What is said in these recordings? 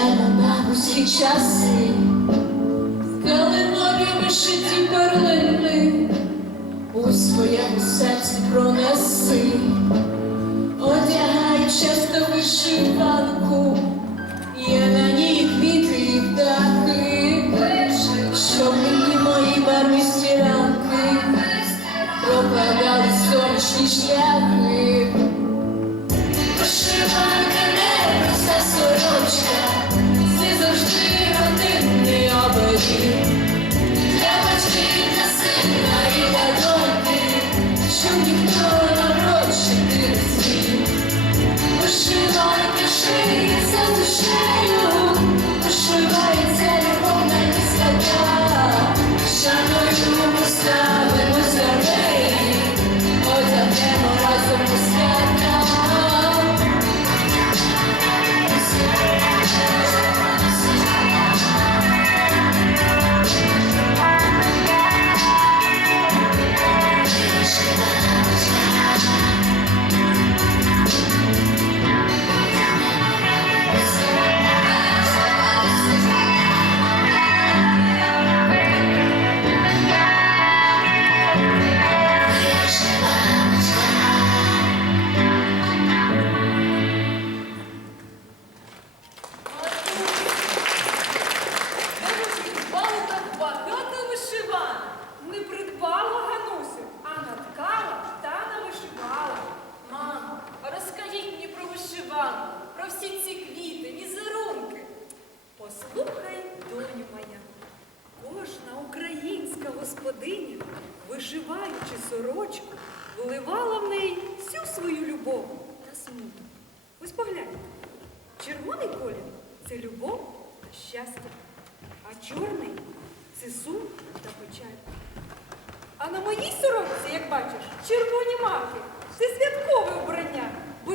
рожева на усі часи, калинові вишиті перлини, у своєму серці пронеси, одягай часто вишиванку,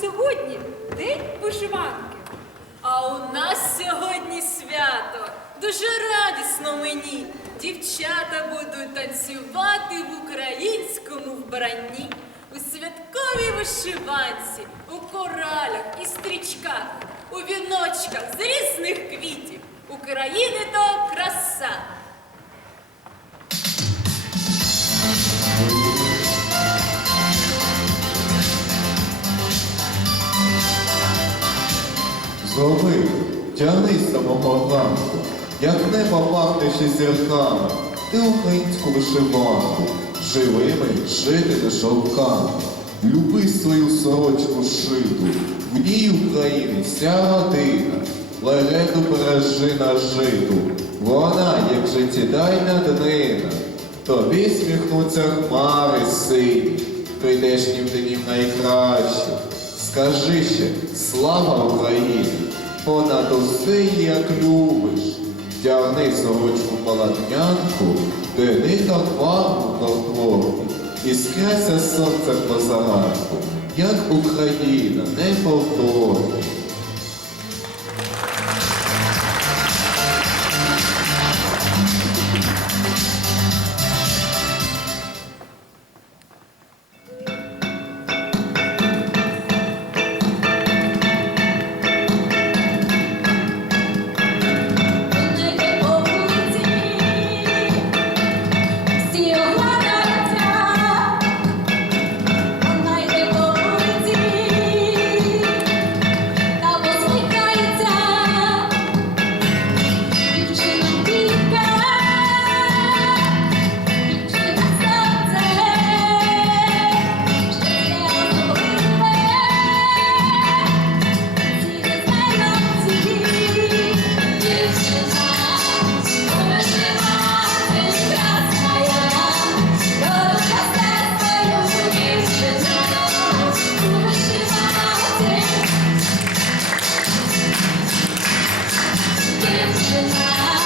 сьогодні день вишиванки. А у нас сьогодні свято. Дуже радісно мені. Дівчата будуть танцювати в українському вбранні, у святковій вишиванці, у коралях і стрічках, у віночках з різних квітів. України то краса. Зроби, тягнись до мого ранку, як небо пахнеш із зірками, ти українську вишиванку, живими жити не шовками. Люби свою сорочку шиту, в ній України вся родина, легенду бережи на житу, вона, як життєдайна днина, тобі сміхнуться хмари сині, прийдешнім днів найкраще. Скажи ще, слава Україні, понад усе, як любиш, тягни сорочку полотнянку, дини там вагу протворні, і скряся сонцем по заранку, як Україна неповторна. Найде жена.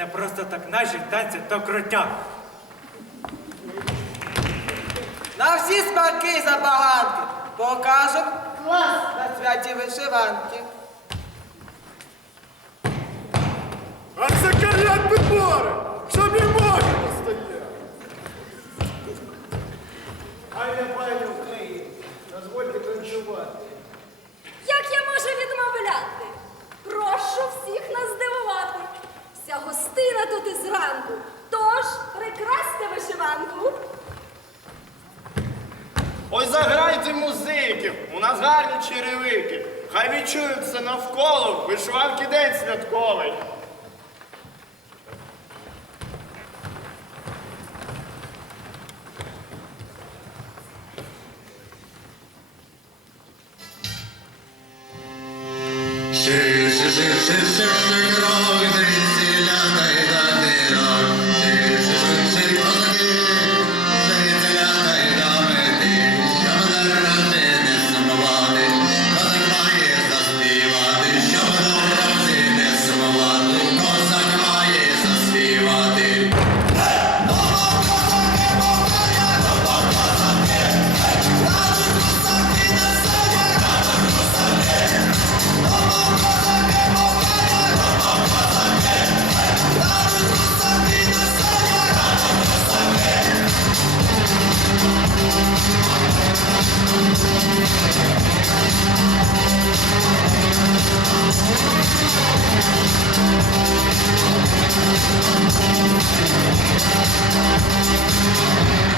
Не просто так, наші танці то крутяк. На всі смаки забаганки покажем клас на святі вишиванки. А Соколят підбори, щоб і можна стояти. Аня пані Україні, дозвольте танцювати. Як я можу відмовляти? Прошу всіх нас здивувати. Вся гостина тут із ранку. Тож прикрасьте вишиванку. Ой, заграйте музиків, у нас гарні черевики. Хай відчуються навколо, вишиванки день святковий. Ши, ши, ши, ши, ши, ши,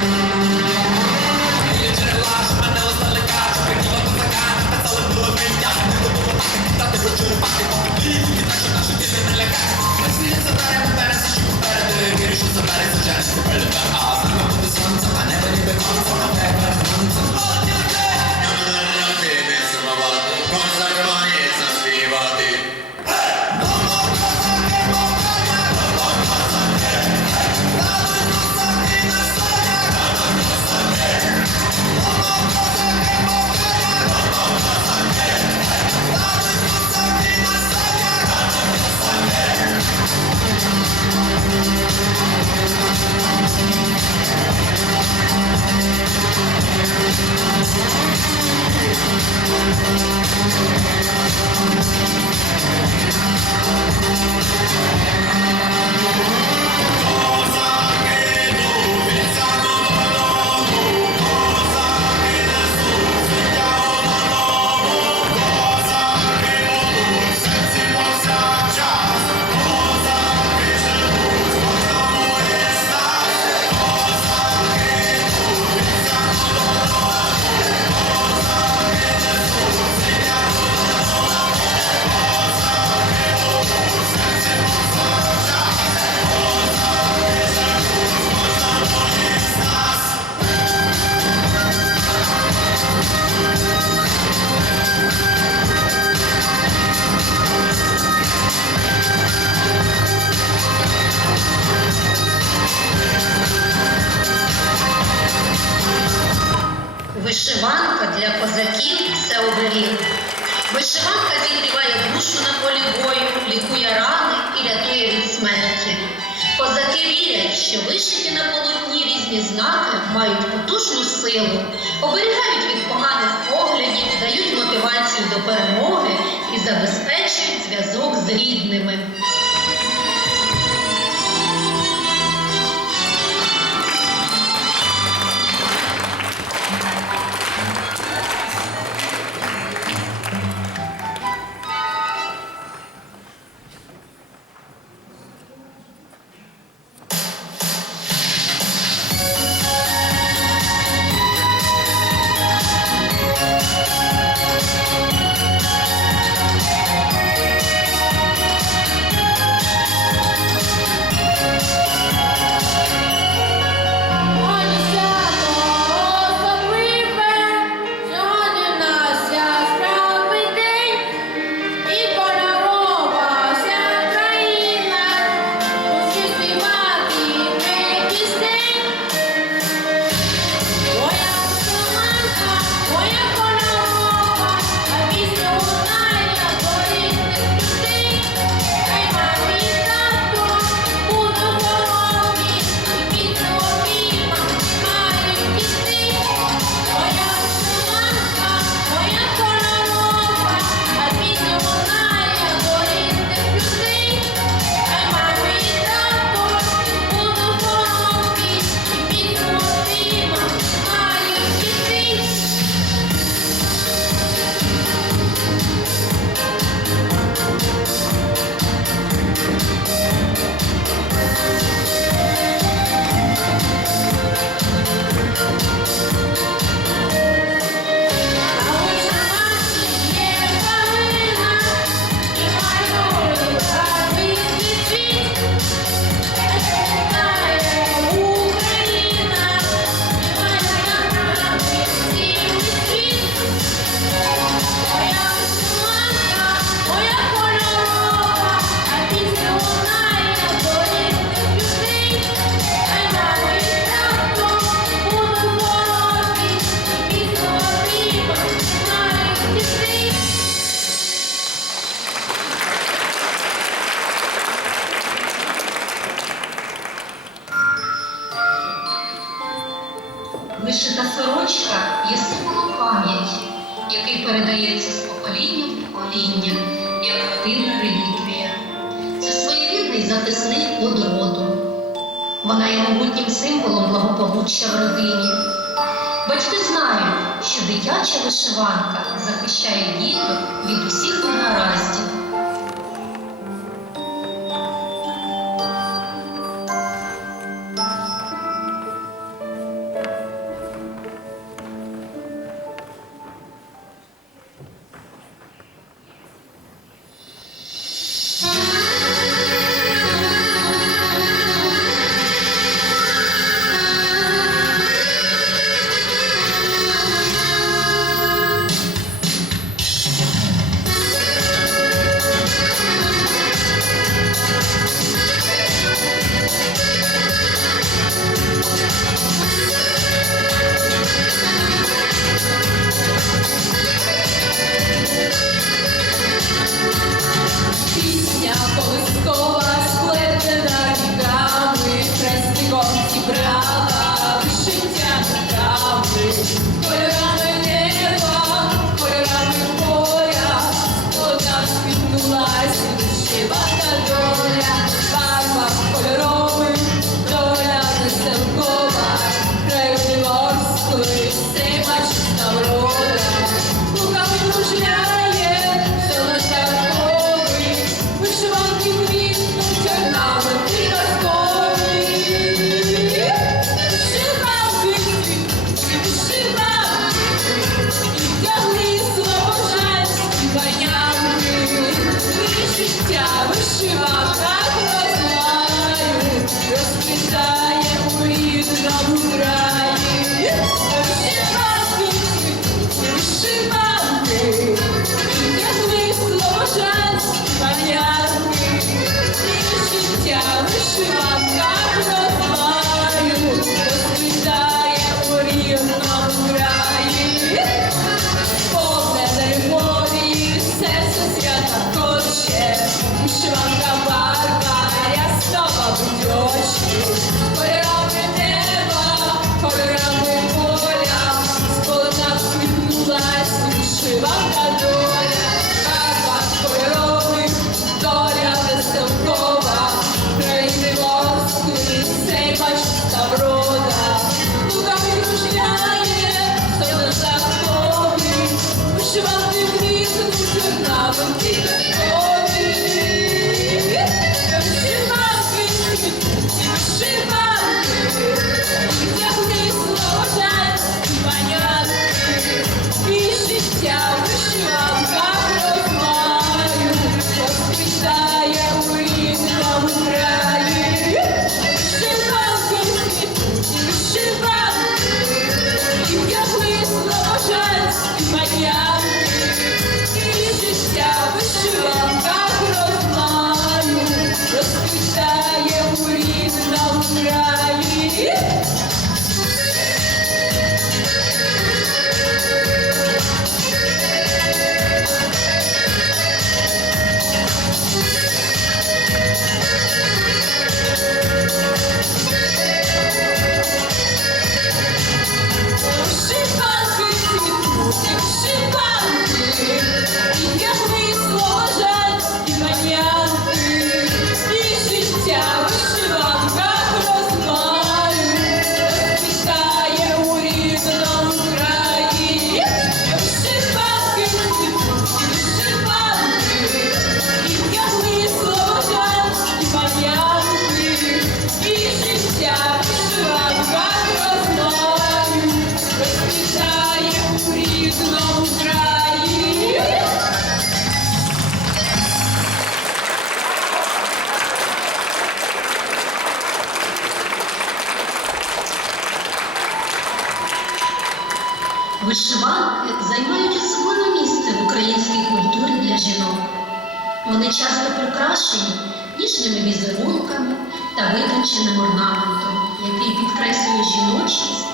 Thank який передається з покоління в покоління, як хвильна реліквія. Це своєрідний захисник водороду. Вона є могутнім символом благополуччя в родині. Батьки знають, що дитяча вишиванка захищає діток від усіх негараздів.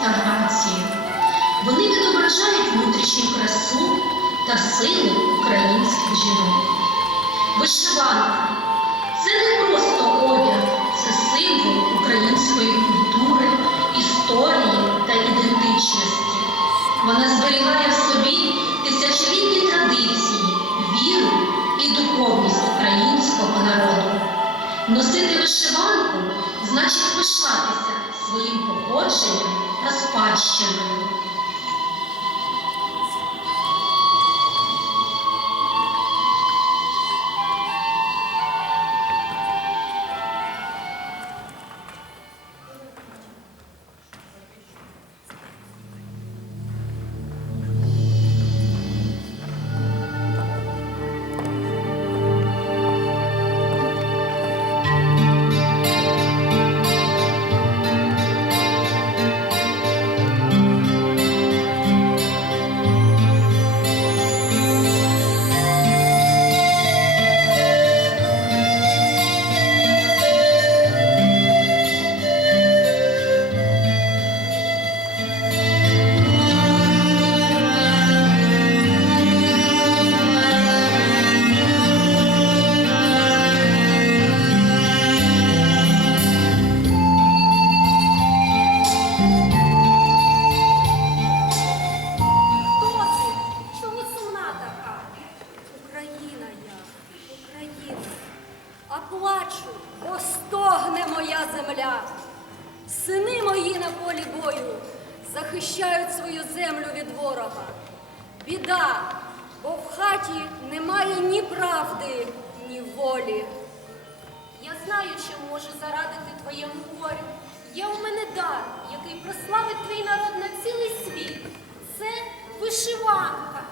та грацію. Вони відображають внутрішню красу та силу українських жінок. Вишиванка це не просто одяг, це символ української культури, історії та ідентичності. Вона зберігає в собі тисячолітні традиції, віру і духовність українського народу. Носити вишиванку значить пишатися своїм походженням. resposta. Захищають свою землю від ворога. Біда, бо в хаті немає ні правди, ні волі. Я знаю, чим можу зарадити твоєму горю. Є у мене дар, який прославить твій народ на цілий світ. Це вишиванка.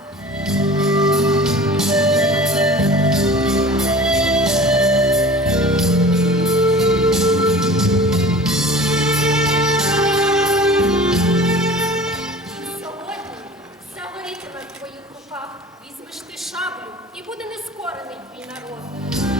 Руках. Візьмеш ти шаблю і буде нескорений твій народ.